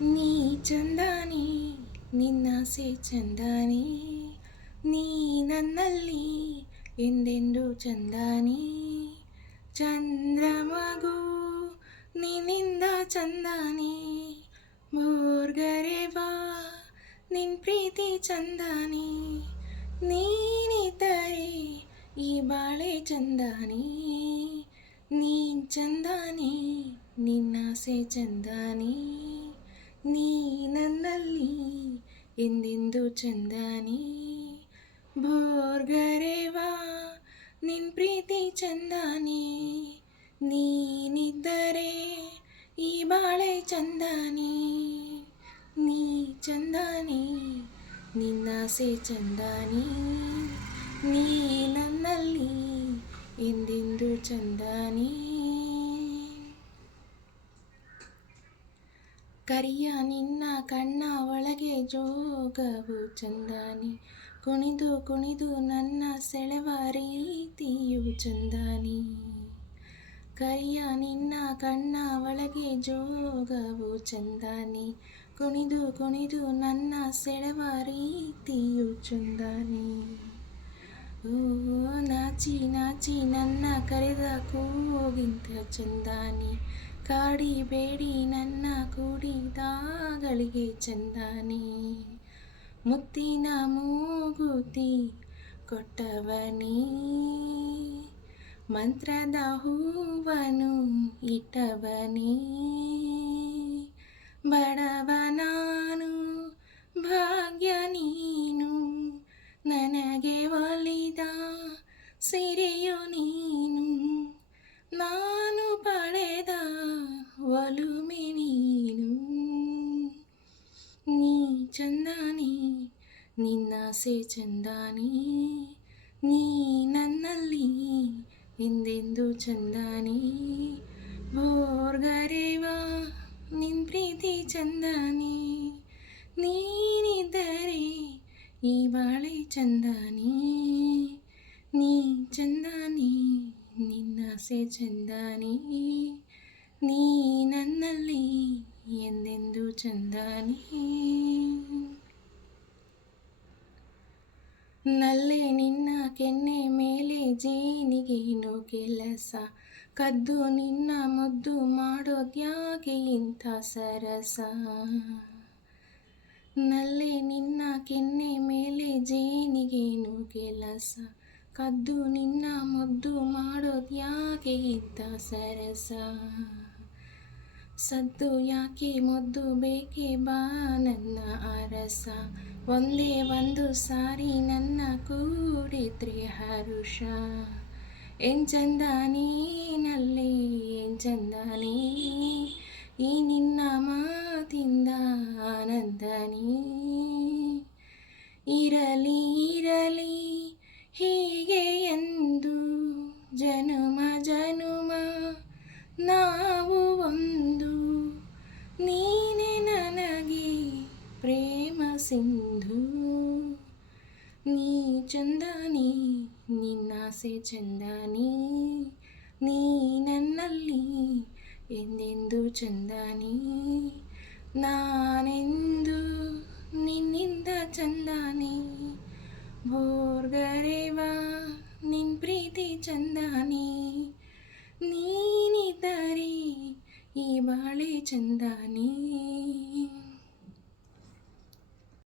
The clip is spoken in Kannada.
ನೀ ಚಂದಾನಿ ನಿನ್ನಾಸೆ ಚಂದಾನಿ, ನೀ ನನ್ನಲ್ಲಿ ಎಂದೆಂದು ಚಂದಾನಿ. ಚಂದ್ರಮಗು ನಿನ್ನಿಂದ ಚಂದಾನಿ, ಬೋರ್ಗರೆವಾ ನಿನ್ ಪ್ರೀತಿ ಚಂದಾನಿ. ನೀನಿದ್ದರೆ ಈ ಬಾಳೆ ಚಂದಾನಿ, ನೀನ್ ಚಂದಾನಿ ನಿನ್ನಾಸೆ ಚಂದಾನಿ, ನೀ ನನ್ನಲ್ಲಿ ಎಂದೆಂದು ಚಂದಾನಿ. ಬೋರ್ಗರೆವಾ ನಿನ್ ಪ್ರೀತಿ ಚಂದಾನಿ, ನೀನಿದ್ದರೆ ಈ ಬಾಳೆ ಚಂದಾನಿ. ನೀ ಚಂದಾನಿ ನಿನ್ನಾಸೆ ಚಂದಾನಿ, ನೀ ನನ್ನಲ್ಲಿ ಎಂದೆಂದು ಚಂದಾನಿ. ಕರಿಯ ನಿನ್ನ ಕಣ್ಣ ಒಳಗೆ ಜೋಗವು ಚಂದಾನಿ, ಕುಣಿದು ಕುಣಿದು ನನ್ನ ಸೆಳೆವ ರೀತಿಯು ಚಂದಾನಿ. ಕರಿಯ ನಿನ್ನ ಕಣ್ಣ ಒಳಗೆ ಜೋಗವು ಚಂದಾನಿ, ಕುಣಿದು ಕುಣಿದು ನನ್ನ ಸೆಳೆವ ರೀತಿಯು ಚಂದಾನಿ. ಓ ನಾಚಿ ನಾಚಿ ನನ್ನ ಕರೆದ ಕೂಗಿಂತ ಚಂದಾನಿ, ಕಾಡಿಬೇಡಿ ನನ್ನ ಕೂಡಿದಾಗಳಿಗೆ ಚಂದಾನಿ. ಮುತ್ತಿನ ಮೂಗುತಿ ಕೊಟ್ಟವನಿ, ಮಂತ್ರದ ಹೂವನು ಇಟ್ಟವನಿ. ಬಡವ ನಾನು ಭಾಗ್ಯ ನೀನು, ನನಗೆ ಒಲಿದ ಸಿರಿಯು ನೀನು, ನಾನು ಪಡೆದ ಒಲುಮೆ ನೀನು. ನೀ ಚಂದಾನಿ ನಿನ್ನಾಸೆ ಚಂದಾನಿ, ನೀ ನನ್ನಲ್ಲಿ ಎಂದೆಂದು ಚಂದಾನಿ. ಬೋರ್ಗರೆವಾ ನಿನ್ ಪ್ರೀತಿ ಚಂದಾನಿ, ನೀನಿದ್ದರೆ ಈ ಬಾಳೆ ಚಂದಾನಿ. ನೀ ಚಂದಾನಿ ನಿನ್ನಾಸೆ ಚಂದಾನಿ, ನೀ ನನ್ನಲ್ಲಿ ಎಂದೆಂದು ಚಂದಾನಿ. ನಲ್ಲೆ ನಿನ್ನ ಕೆನ್ನೆ ಮೇಲೆ ಜೇನಿಗೇನು ಕೆಲಸ, ಕದ್ದು ನಿನ್ನ ಮುದ್ದು ಮಾಡೋದ್ಯಾಕೆ ಇಂಥ ಸರಸ. ನಲ್ಲೆ ನಿನ್ನ ಕೆನ್ನೆ ಮೇಲೆ ಜೇನಿಗೇನು ಕೆಲಸ, ಕದ್ದು ನಿನ್ನ ಮುದ್ದು ಮಾಡೋದ್ಯಾಕೆ ಇಂಥ ಸರಸ. ಸದ್ದು ಯಾಕೆ ಮುದ್ದು ಬೇಕೆ ಬಾ ನನ್ನ ಅರಸ, ಒಂದೇ ಒಂದು ಸಾರಿ ನನ್ನ ಕೂಡಿದ್ರೆ ಹರುಷ. ಏನ್ ಚಂದಾನಿ ನಲ್ಲೆ ಏನ್ ಚಂದಾನಿ, ಈ ನಿನ್ನ ಮಾತಿಂದ ಆನಂದನಿ. ಇರಲಿ ಇರಲಿ ಹೀಗೆ ಎಂದು ಜನುಮ ಜನುಮ ನಾವು ಒಂದು, ನೀನೆ ನನಗೆ ಪ್ರೇಮ ಸಿಂಧು. ನೀ ಚಂದಾನಿ ನಿನ್ನಾಸೆ ಚಂದಾನಿ, ನೀ ನನ್ನಲ್ಲಿ ಎಂದೆಂದು ಚಂದಾನಿ. ನಾನೆಂದು ನಿನ್ನಿಂದ ಚಂದಾನಿ.